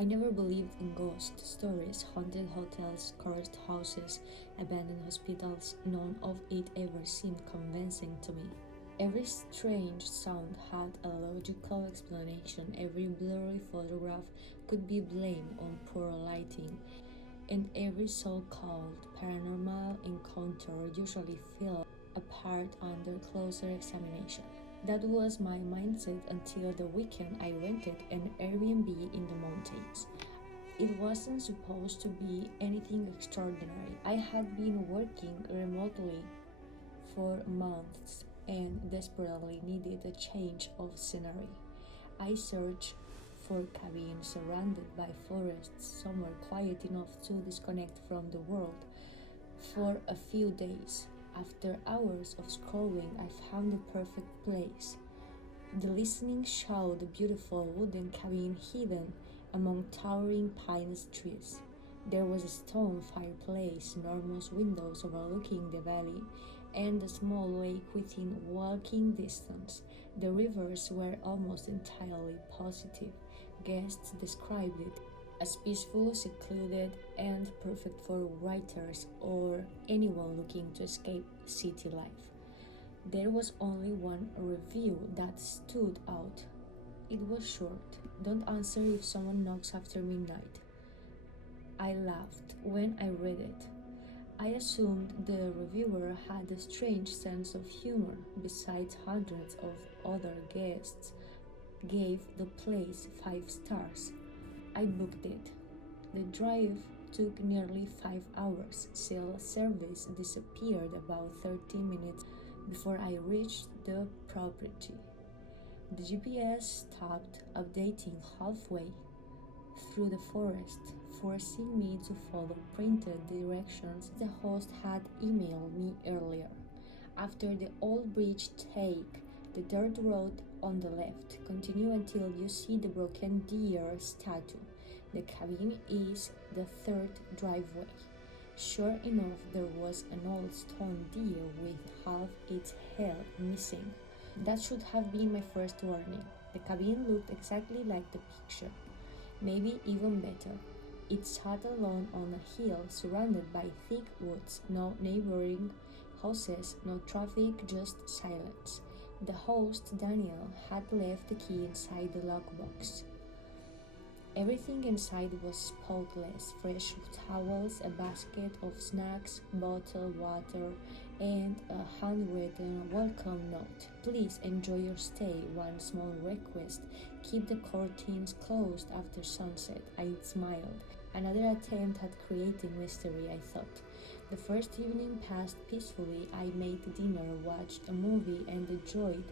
I never believed in ghost stories, haunted hotels, cursed houses, abandoned hospitals. None of it ever seemed convincing to me. Every strange sound had a logical explanation. Every blurry photograph could be blamed on poor lighting, and every so-called paranormal encounter usually fell apart under closer examination. That was my mindset until the weekend I rented an Airbnb in the mountains. It wasn't supposed to be anything extraordinary. I had been working remotely for months and desperately needed a change of scenery. I searched for cabins surrounded by forests, somewhere quiet enough to disconnect from the world for a few days. After hours of scrolling, I found the perfect place. The listening showed the beautiful wooden cabin hidden among towering pine trees. There was a stone fireplace, enormous windows overlooking the valley, and a small lake within walking distance. The rivers were almost entirely positive. Guests described it as peaceful, secluded, and perfect for writers or anyone looking to escape city life. There was only one review that stood out. It was short. Don't answer if someone knocks after midnight. I laughed when I read it. I assumed the reviewer had a strange sense of humor. Besides, hundreds of other guests gave the place 5 stars. I booked it. The drive took nearly 5 hours. Cell service disappeared about 30 minutes before I reached the property. The GPS stopped updating halfway through the forest, forcing me to follow printed directions the host had emailed me earlier. After the old bridge, take the dirt road on the left. Continue until you see the broken deer statue. The cabin is the third driveway. Sure enough, there was an old stone deer with half its head missing. That should have been my first warning. The cabin looked exactly like the picture, maybe even better. It sat alone on a hill surrounded by thick woods, no neighboring houses, no traffic, just silence. The host, Daniel, had left the key inside the lockbox. Everything inside was spotless: fresh towels, a basket of snacks, bottled water, and a handwritten welcome note. Please enjoy your stay. One small request: keep the curtains closed after sunset. I smiled. Another attempt at creating mystery, I thought. The first evening passed peacefully. I made dinner, watched a movie, and enjoyed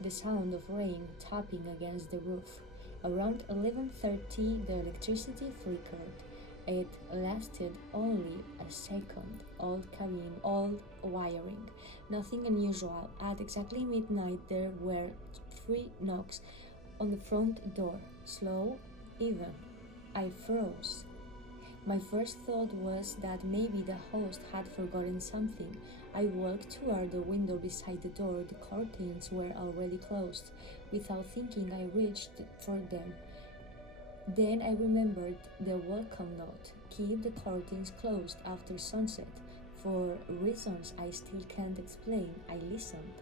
the sound of rain tapping against the roof. Around 11:30, the electricity flickered. It lasted only a second. Old cabin, old wiring. Nothing unusual. At exactly midnight, there were 3 knocks on the front door. Slow, even. I froze. My first thought was that maybe the host had forgotten something. I walked toward the window beside the door. The curtains were already closed. Without thinking, I reached for them. Then I remembered the welcome note: keep the curtains closed after sunset. For reasons I still can't explain, I listened.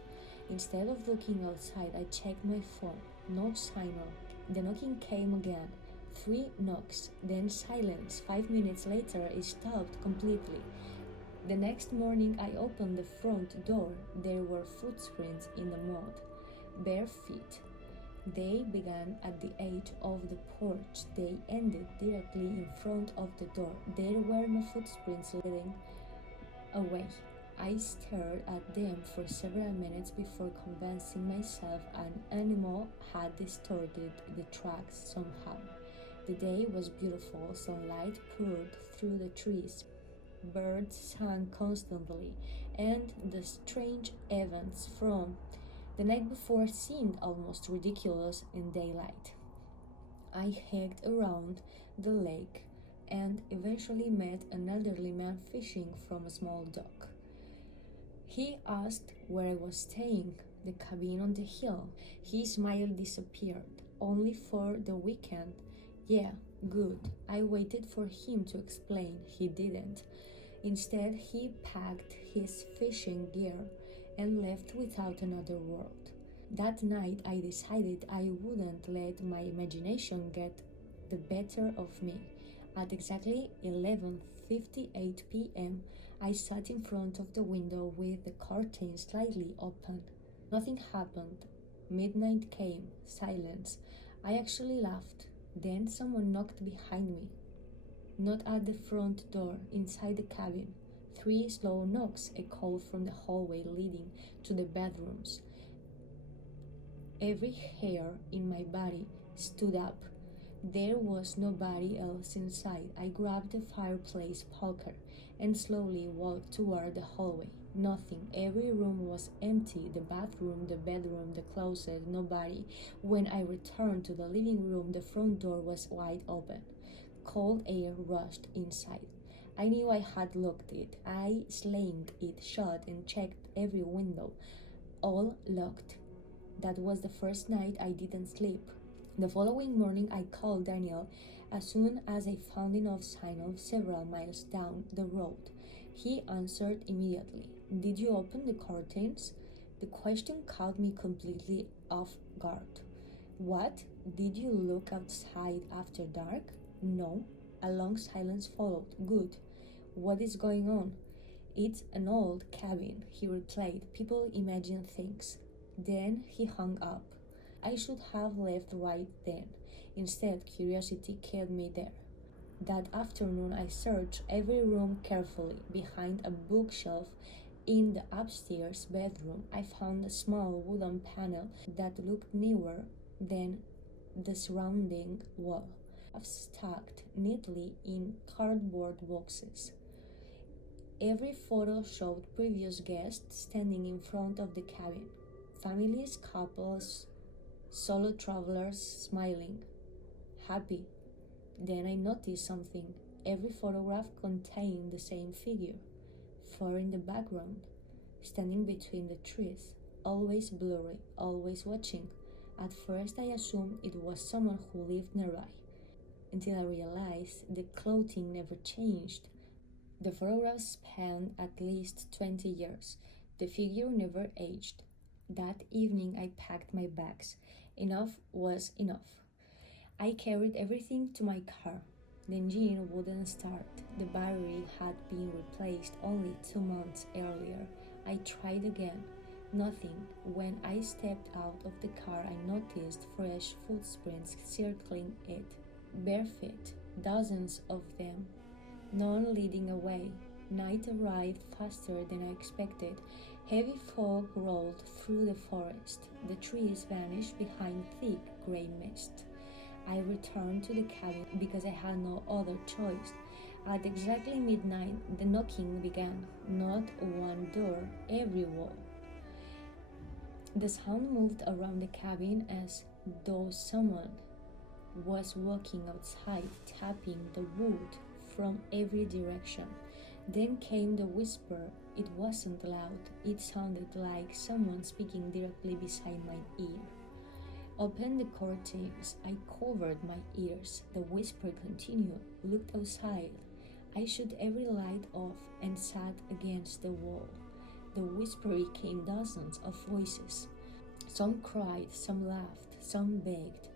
Instead of looking outside, I checked my phone. No signal. The knocking came again. 3 knocks, then silence. 5 minutes later, it stopped completely. The next morning, I opened the front door. There were footprints in the mud. Bare feet. They began at the edge of the porch. They ended directly in front of the door. There were no footprints leading away. I stared at them for several minutes before convincing myself an animal had distorted the tracks somehow. The day was beautiful. Sunlight poured through the trees. Birds sang constantly, and the strange events from the night before seemed almost ridiculous in daylight. I hiked around the lake and eventually met an elderly man fishing from a small dock. He asked where I was staying. The cabin on the hill. His smile disappeared. Only for the weekend. Yeah, Good. I waited for him to explain. He didn't. Instead, he packed his fishing gear and left without another word. That night, I decided I wouldn't let my imagination get the better of me. At exactly 11:58 p.m., I sat in front of the window with the curtain slightly open. Nothing happened. Midnight came, silence. I actually laughed. Then someone knocked behind me. Not at the front door, inside the cabin. 3 slow knocks echoed from the hallway leading to the bedrooms. Every hair in my body stood up. There was nobody else inside. I grabbed the fireplace poker and slowly walked toward the hallway. Nothing. Every room was empty. The bathroom, the bedroom, the closet, nobody. When I returned to the living room, the front door was wide open. Cold air rushed inside. I knew I had locked it. I slammed it shut and checked every window. All locked. That was the first night I didn't sleep. The following morning, I called Daniel as soon as I found enough signal several miles down the road. He answered immediately. Did you open the curtains? The question caught me completely off guard. What? Did you look outside after dark? No. A long silence followed. Good. What is going on? It's an old cabin, he replied. People imagine things. Then he hung up. I should have left right then. Instead, curiosity kept me there. That afternoon, I searched every room carefully. Behind a bookshelf in the upstairs bedroom, I found a small wooden panel that looked newer than the surrounding wall, stacked neatly in cardboard boxes. Every photo showed previous guests standing in front of the cabin. Families, couples, solo travelers smiling, happy. Then I noticed something. Every photograph contained the same figure, far in the background, standing between the trees, always blurry, always watching. At first I assumed it was someone who lived nearby, until I realized the clothing never changed. The photographs spanned at least 20 years. The figure never aged. That evening I packed my bags. Enough was enough. I carried everything to my car. The engine wouldn't start. The battery had been replaced only 2 months earlier. I tried again. Nothing. When I stepped out of the car, I noticed fresh footprints circling it. Bare feet, dozens of them, none leading away. Night arrived faster than I expected. Heavy fog rolled through the forest. The trees vanished behind thick gray mist. I returned to the cabin because I had no other choice. At exactly midnight, the knocking began. Not one door, every wall. The sound moved around the cabin as though someone was walking outside, tapping the wood from every direction. Then came the whisper. It wasn't loud. It sounded like someone speaking directly beside my ear. Open the curtains. I covered my ears. The whisper continued. Looked outside. I shut every light off and sat against the wall. The whisper became dozens of voices. Some cried, some laughed, some begged.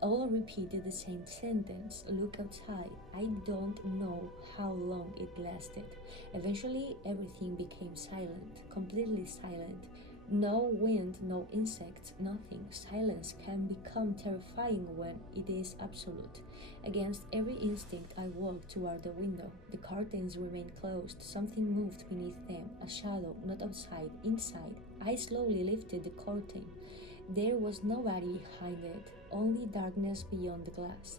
All repeated the same sentence. Look outside. I don't know how long it lasted. Eventually, everything became silent, completely silent. No wind, no insects, nothing. Silence can become terrifying when it is absolute. Against every instinct, I walked toward the window. The curtains remained closed. Something moved beneath them. A shadow, not outside, inside. I slowly lifted the curtain. There was nobody behind it, only darkness beyond the glass.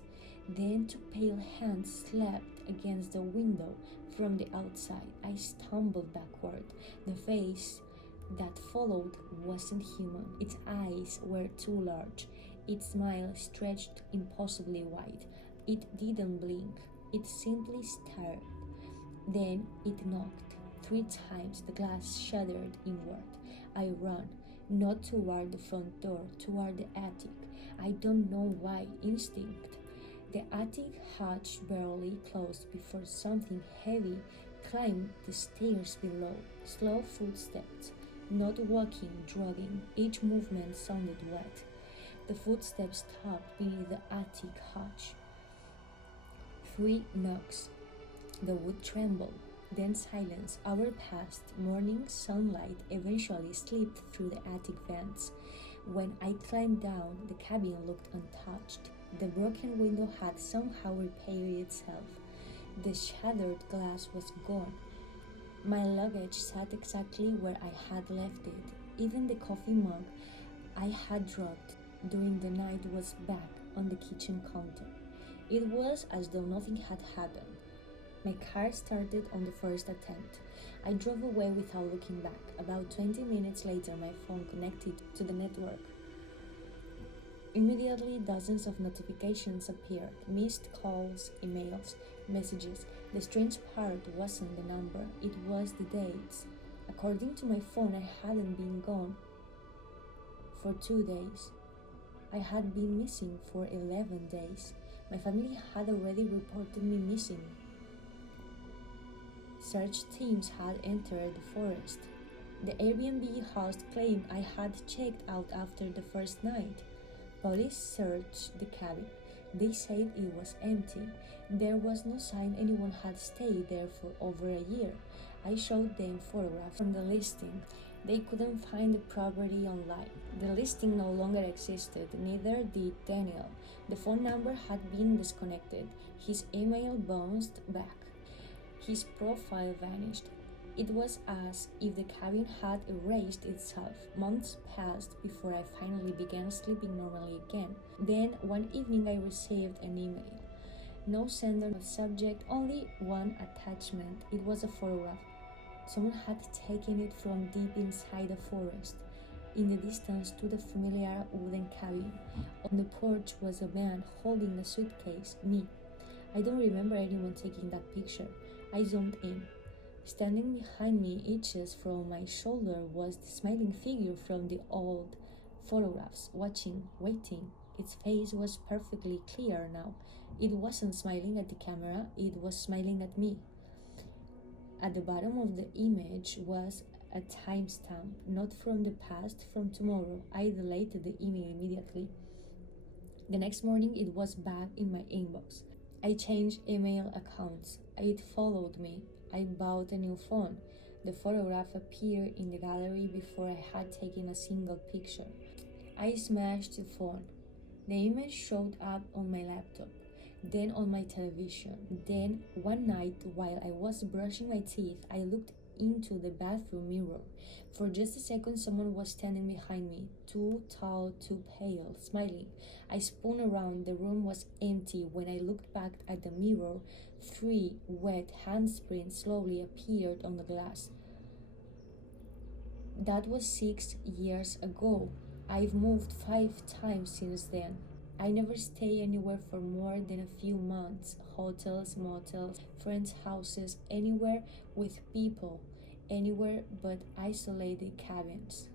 Then 2 pale hands slapped against the window from the outside. I stumbled backward. The face that followed wasn't human. Its eyes were too large. Its smile stretched impossibly wide. It didn't blink. It simply stared. Then it knocked. 3 times the glass shattered inward. I ran. Not toward the front door, toward the attic. I don't know why. Instinct. The attic hatch barely closed before something heavy climbed the stairs below. Slow footsteps, not walking, dragging. Each movement sounded wet. The footsteps stopped beneath the attic hatch. 3 knocks. The wood trembled. Then silence. Hours passed. Morning sunlight eventually slipped through the attic vents. When I climbed down, the cabin looked untouched. The broken window had somehow repaired itself. The shattered glass was gone. My luggage sat exactly where I had left it. Even the coffee mug I had dropped during the night was back on the kitchen counter. It was as though nothing had happened. My car started on the first attempt. I drove away without looking back. About 20 minutes later, my phone connected to the network. Immediately, dozens of notifications appeared. Missed calls, emails, messages. The strange part wasn't the number, it was the dates. According to my phone, I hadn't been gone for 2 days. I had been missing for 11 days. My family had already reported me missing. Search teams had entered the forest. The Airbnb host claimed I had checked out after the first night. Police searched the cabin. They said it was empty. There was no sign anyone had stayed there for over a year. I showed them photographs from the listing. They couldn't find the property online. The listing no longer existed, neither did Daniel. The phone number had been disconnected. His email bounced back. His profile vanished. It was as if the cabin had erased itself. Months passed before I finally began sleeping normally again. Then, one evening, I received an email. No sender, no subject, only one attachment. It was a photograph. Someone had taken it from deep inside the forest. In the distance stood a familiar wooden cabin. On the porch was a man holding a suitcase, me. I don't remember anyone taking that picture. I zoomed in. Standing behind me, inches from my shoulder, was the smiling figure from the old photographs, watching, waiting. Its face was perfectly clear now. It wasn't smiling at the camera, it was smiling at me. At the bottom of the image was a timestamp, not from the past, from tomorrow. I deleted the email immediately. The next morning, it was back in my inbox. I changed email accounts. It followed me. I bought a new phone. The photograph appeared in the gallery before I had taken a single picture. I smashed the phone. The image showed up on my laptop, then on my television. Then, one night, while I was brushing my teeth, I looked into the bathroom mirror. For just a second, someone was standing behind me, too tall, too pale, smiling. I spun around. The room was empty. When I looked back at the mirror, 3 wet handprints slowly appeared on the glass. That was 6 years ago. I've moved 5 times since then. I never stay anywhere for more than a few months. Hotels, motels, friends' houses, anywhere with people, anywhere but isolated cabins.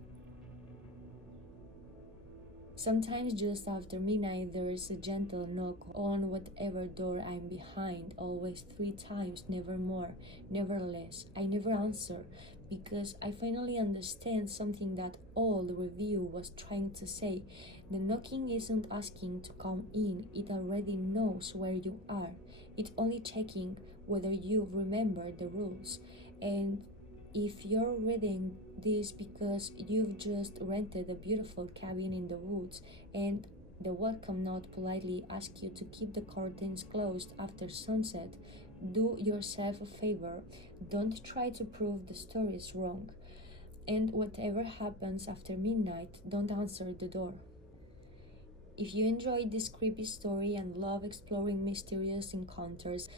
Sometimes just after midnight there is a gentle knock on whatever door I'm behind, always 3 times, never more, never less. I never answer because I finally understand something that all the review was trying to say. The knocking isn't asking to come in, it already knows where you are. It's only checking whether you remember the rules. And if you're reading this because you've just rented a beautiful cabin in the woods and the welcome note politely asks you to keep the curtains closed after sunset, do yourself a favor. Don't try to prove the story is wrong. And whatever happens after midnight, don't answer the door. If you enjoyed this creepy story and love exploring mysterious encounters,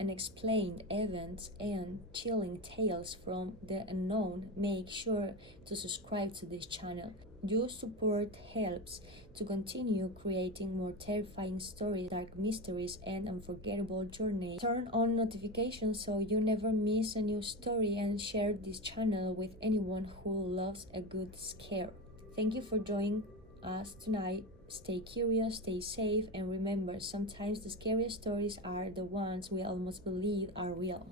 unexplained events, and chilling tales from the unknown, make sure to subscribe to this channel. Your support helps to continue creating more terrifying stories, dark mysteries, and unforgettable journeys. Turn on notifications so you never miss a new story, and share this channel with anyone who loves a good scare. Thank you for joining us tonight. Stay curious, stay safe, and remember sometimes the scariest stories are the ones we almost believe are real.